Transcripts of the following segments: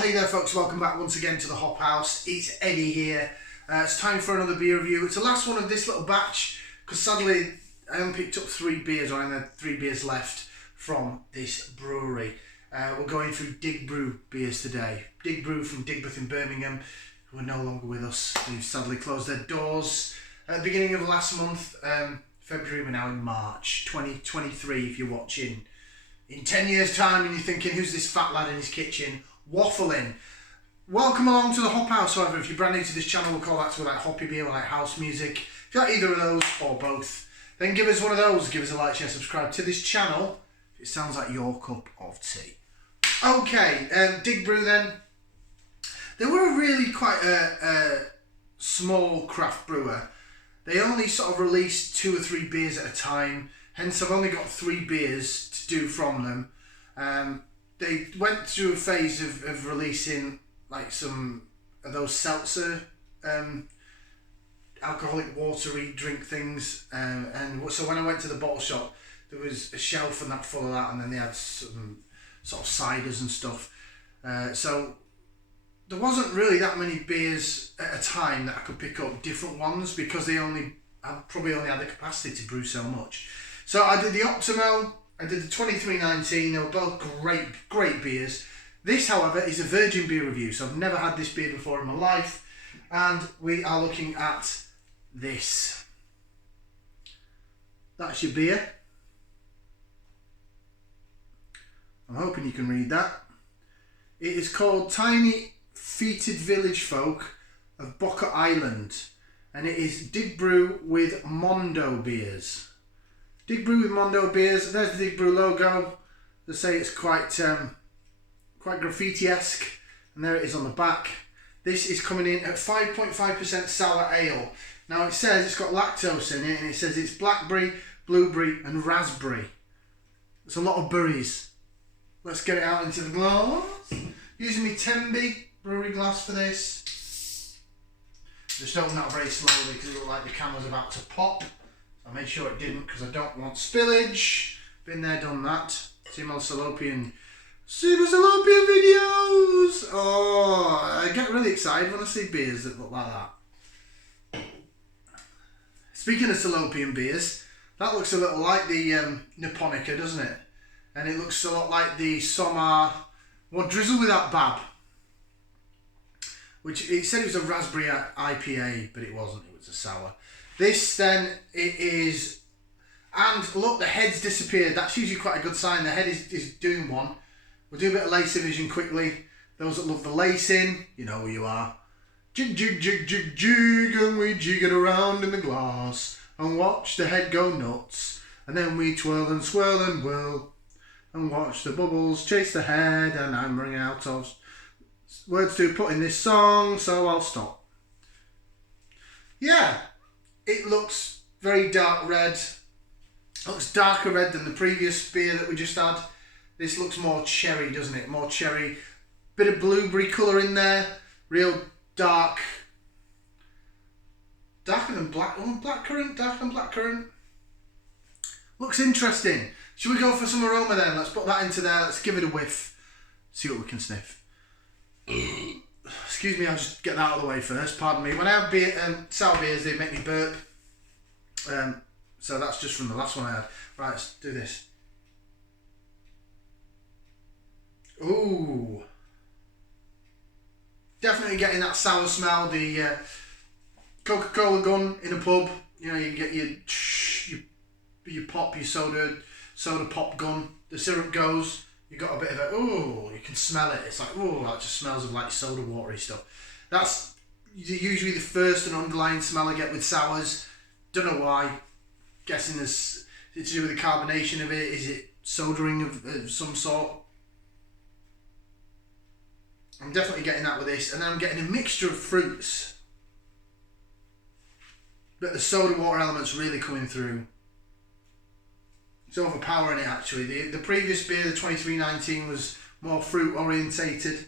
Hey there folks, welcome back once again to the Hop House. It's Eddie here. It's time for another beer review. It's the last one of this little batch because sadly I only picked up 3 beers, or I only had 3 beers left from this brewery. We're going through Digbrew beers today. Digbrew from Digbrew in Birmingham, who are no longer with us. They've sadly closed their doors at the beginning of last month, February. We're now in March 2023 if you're watching. In 10 years time and you're thinking, who's this fat lad in his kitchen waffling? Welcome along to the Hop House. However, if you're brand new to this channel, we'll call that to like hoppy beer, like house music. If you like either of those or both, then give us one of those. Give us a like, share, subscribe to this channel. It sounds like your cup of tea. Okay, Digbrew then. They were really quite a small craft brewer. They only sort of released 2 or 3 beers at a time. Hence, I've only got 3 beers to do from them. They went through a phase of releasing like some of those seltzer, alcoholic watery drink things. And so when I went to the bottle shop, there was a shelf and that full of that, and then they had some sort of ciders and stuff. So there wasn't really that many beers at a time that I could pick up, different ones, because they probably only had the capacity to brew so much. So I did the Optimo, I did the 2319, they were both great beers. This, however, is a virgin beer review, so I've never had this beer before in my life, and we are looking at this. That's your beer. I'm hoping you can read that. It is called Tiny Feeted Village Folk of Bocca Island, and it is Digbrew with Mondo Beers. Digbrew with Mondo Beers. There's the Digbrew logo. They say it's quite graffiti-esque, and there it is on the back. This is coming in at 5.5% sour ale. Now it says it's got lactose in it, and it says it's blackberry, blueberry, and raspberry. It's a lot of berries. Let's get it out into the glass. Using my Tembi brewery glass for this. Just open that very slowly because it looked like the camera's about to pop. I made sure it didn't because I don't want spillage. Been there, done that. See my Salopian videos. Oh, I get really excited when I see beers that look like that. Speaking of Salopian beers, that looks a little like the Nipponica, doesn't it? And it looks a lot like the Somar. What drizzle with that Bab? Which it said it was a raspberry IPA, but it wasn't. It was a sour. This then, it is, and look, the head's disappeared. That's usually quite a good sign. The head is doing one. We'll do a bit of lace division quickly. Those that love the lacing, you know who you are. Jig, jig, jig, jig, jig, and we jig it around in the glass and watch the head go nuts. And then we twirl and swirl and whirl and watch the bubbles chase the head, and I'm running out of words to put in this song, so I'll stop. Yeah. It looks very dark red. It looks darker red than the previous beer that we just had. This looks more cherry, doesn't it? More cherry. Bit of blueberry colour in there. Real dark. Darker than blackcurrant. Darker than blackcurrant. Looks interesting. Should we go for some aroma then? Let's put that into there. Let's give it a whiff. See what we can sniff. Excuse me, I'll just get that out of the way first. Pardon me. When I have beer, sour beers, they make me burp. So that's just from the last one I had. Right, let's do this. Ooh. Definitely getting that sour smell. The Coca-Cola gun in a pub. You know, you get your pop, your soda pop gun. The syrup goes. You got a bit of ooh, you can smell it. It's like, ooh, that just smells of like soda watery stuff. That's usually the first and underlying smell I get with sours. Don't know why. Guessing it's to do with the carbonation of it. Is it sodaing of some sort? I'm definitely getting that with this. And then I'm getting a mixture of fruits. But the soda water element's really coming through. It's overpowering it actually. The previous beer, the 2319, was more fruit orientated.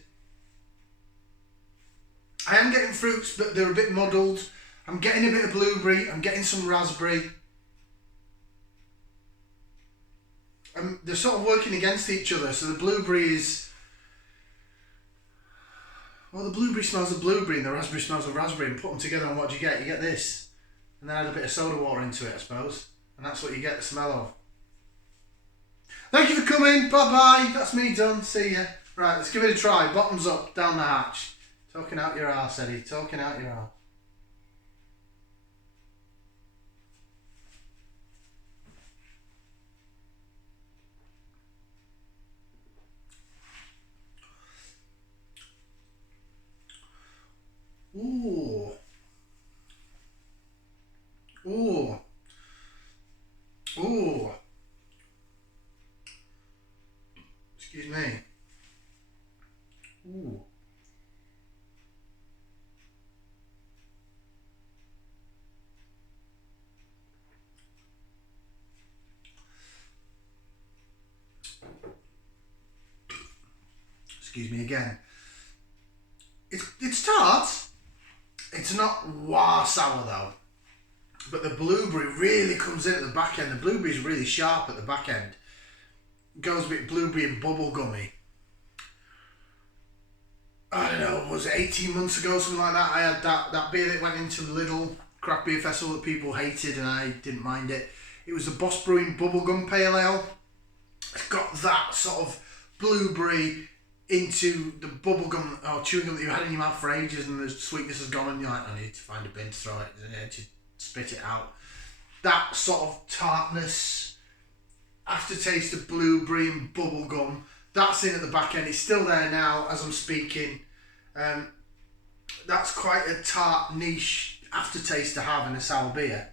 I am getting fruits, but they're a bit muddled. I'm getting a bit of blueberry. I'm getting some raspberry. They're sort of working against each other. So the blueberry is well, the blueberry smells of blueberry and the raspberry smells of raspberry, and put them together, and what do you get? You get this. And then add a bit of soda water into it, I suppose. And that's what you get the smell of. Thank you for coming. Bye-bye. That's me done. See ya. Right, let's give it a try. Bottoms up, down the hatch. Talking out your arse, Eddie. Talking out your arse. Ooh. Ooh. Ooh. Excuse me. Ooh. Excuse me again. It's tart. It's not wow sour though. But the blueberry really comes in at the back end. The blueberry's really sharp at the back end. Goes a bit blueberry and bubblegummy. I don't know, was it 18 months ago, something like that? I had that beer that went into the Lidl craft beer festival that people hated, and I didn't mind it. It was the Boss Brewing Bubblegum Pale Ale. It's got that sort of blueberry into the bubblegum or chewing gum that you had in your mouth for ages, and the sweetness has gone, and you're like, I need to find a bin to throw it in, to spit it out. That sort of tartness, aftertaste of blueberry and bubblegum, that's in at the back end. It's still there now as I'm speaking. That's quite a tart, niche aftertaste to have in a sour beer.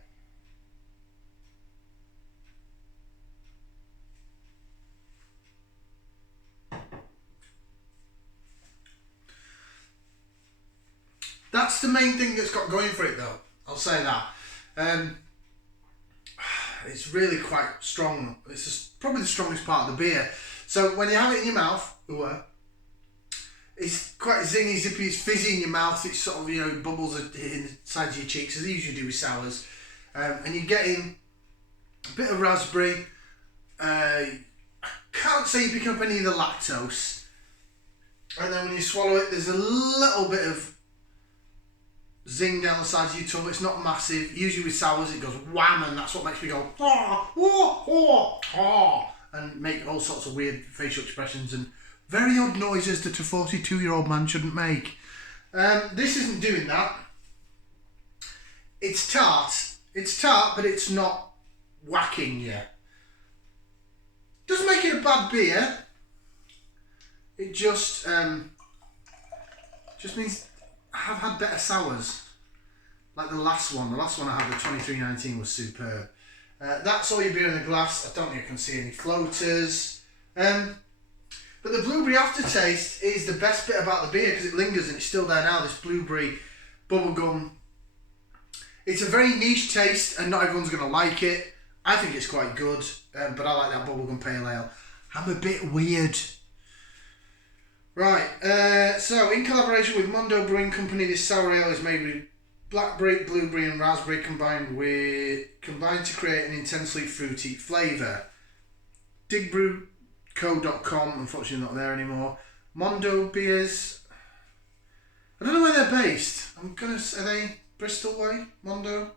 That's the main thing that's got going for it though, I'll say that. It's really quite strong. It's just probably the strongest part of the beer. So when you have it in your mouth, it's quite zingy, zippy, it's fizzy in your mouth, it's sort of, you know, bubbles in the sides of your cheeks, as they usually do with sours. And you're getting a bit of raspberry. I can't say you're picking up any of the lactose. And then when you swallow it, there's a little bit of zing down the sides of your tongue. It's not massive. Usually with sours it goes wham, and that's what makes me go ah, oh, oh, ah, and make all sorts of weird facial expressions and very odd noises that a 42-year-old man shouldn't make. This isn't doing that. It's tart. It's tart, but it's not whacking you. Doesn't make it a bad beer. It just means I have had better sours, like the last one. The last one I had, the 2319, was superb. That's all your beer in the glass. I don't think I can see any floaters. But the blueberry aftertaste is the best bit about the beer because it lingers and it's still there now, this blueberry bubblegum. It's a very niche taste and not everyone's going to like it. I think it's quite good, but I like that bubblegum pale ale. I'm a bit weird. Right, so in collaboration with Mondo Brewing Company, this sour ale is made with blackberry, blueberry and raspberry combined to create an intensely fruity flavour. Digbrew.co.com, unfortunately not there anymore. Mondo Beers, I don't know where they're based. Are they Bristol way? Mondo?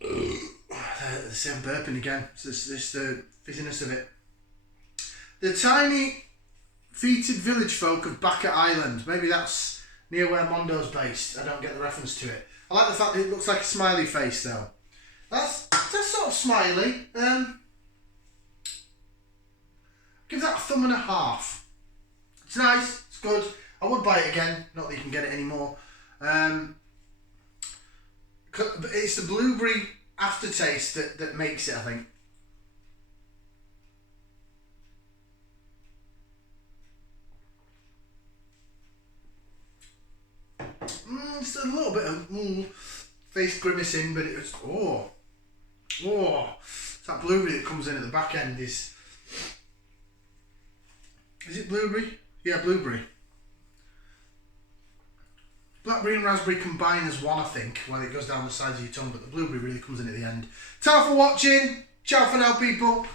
See, I'm burping again. It's the fizziness of it. The tiny feted village folk of Bocca Island. Maybe that's near where Mondo's based. I don't get the reference to it. I like the fact that it looks like a smiley face though. That's sort of smiley. Give that a thumb and a half. It's nice. It's good. I would buy it again. Not that you can get it anymore. But it's the blueberry aftertaste that makes it, I think. Just a little bit of face grimacing, but it was it's that blueberry that comes in at the back end. Is it blueberry? Yeah, blueberry. Blackberry and raspberry combine as one, I think, when it goes down the sides of your tongue, but the blueberry really comes in at the end. Ciao for watching. Ciao for now, people.